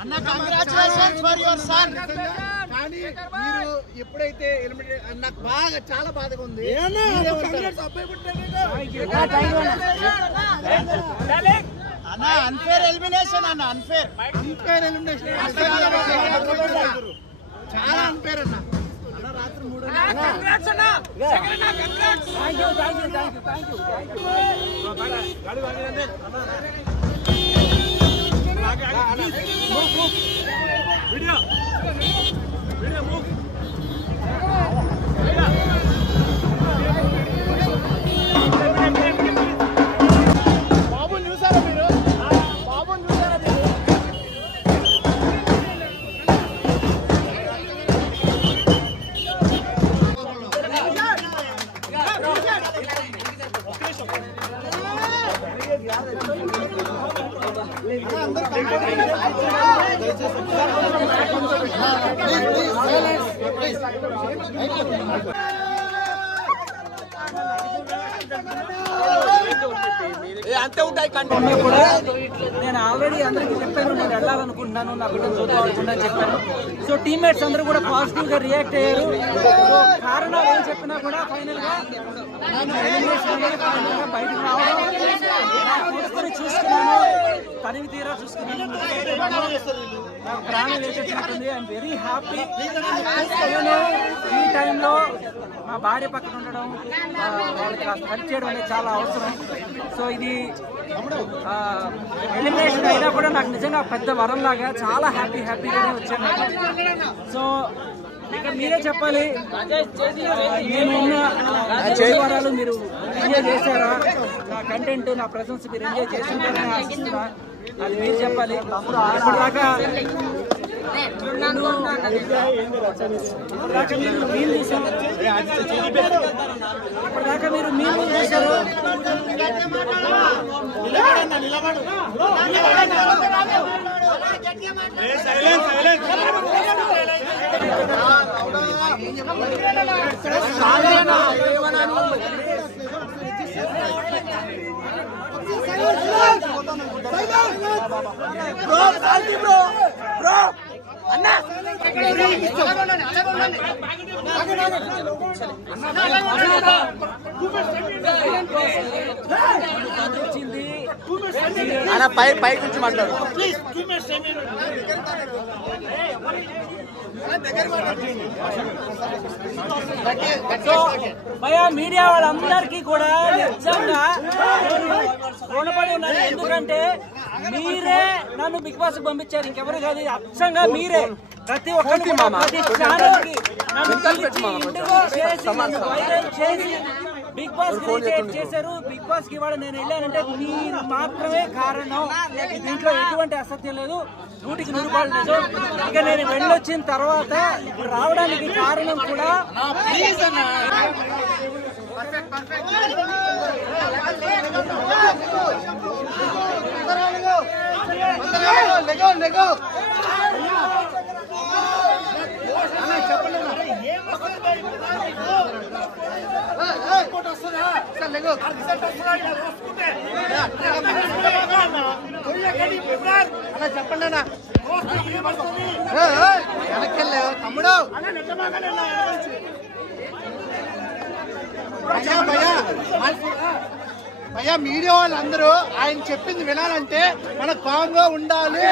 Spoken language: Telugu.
అన్న కంగ్రాచులేషన్స్ ఫర్ యువర్ సన్. కానీ మీరు ఎప్పుడైతే నాకు బాగా చాలా బాధగా ఉంది. అన్న అన్ఫేర్ ఎలిమినేషన్ అన్న, అన్ఫేర్ ఎలిమినేషన్ చాలా అన్ఫేర్ అన్న. బాబుని చూసారా మీరు? బాబుని చూసారా మీరు? అంతే ఉంటాయి కంటే కూడా నేను ఆల్రెడీ అందరికీ చెప్పాను, నేను వెళ్ళాలనుకుంటున్నాను, నా బిడ్డను చూద్దామనుకుంటున్నాను చెప్పాను. సో టీమ్మేట్స్ అందరూ కూడా పాజిటివ్ గా రియాక్ట్ అయ్యారు. సో కారణాలు ఏం చెప్పినా కూడా ఫైనల్ గా బయటకు రావడం చూసుకున్నాను, తనివి తీరా చూసుకున్నాను. నాకు ప్రాణం వేసేటట్టుంది. I'm very happy. ఈ టైంలో మా భార్య పక్కన ఉండడం, వాళ్ళకి హెల్ప్ చేయడం అనేది చాలా అవసరం. సో ఇది ఎలిమినేషన్ అయినా కూడా నాకు నిజంగా పెద్ద వరం లాగా చాలా హ్యాపీగానే వచ్చాను. సో ఇక మీరే చెప్పాలి, నేను ఉన్న వరాలు మీరు ఎంజాయ్ చేశారా? నా కంటెంట్, నా ప్రెసెన్స్ మీరు ఎంజాయ్ చేస్తుంటారని ఆశిస్తున్నా. అది మీరు చెప్పాలి. ఇప్పటిదాకా మీరు మీలు చూశారు. పై నుంచి మాట్లాడు. మీడియా వాళ్ళందరికీ కూడా నిజంగా రుణపడి ఉన్నాను. ఎందుకంటే మీరే నన్ను బిగ్ బాస్ పంపించారు, ఇంకెవరు కాదు. అచ్చంగా మీరే ప్రతి ఒక్కరికి, ప్రతి ఛానల్ కి నన్ను వైరల్ చేసి బిగ్ బాస్ క్రియేట్ చేశారు. బిగ్ బాస్ కి ఇవాళ నేను వెళ్ళానంటే మీరు మాత్రమే కారణం. దీంట్లో ఎటువంటి అసత్యం లేదు, 100% నిజం. ఇక నేను వెళ్ళొచ్చిన తర్వాత ఇప్పుడు రావడానికి కారణం కూడా చెప్పండి అన్న. వెనకెళ్ళే తమ్ముడు భయ్యా, మీడియా వాళ్ళందరూ ఆయన చెప్పింది వినాలంటే మన కామ్గా ఉండాలి.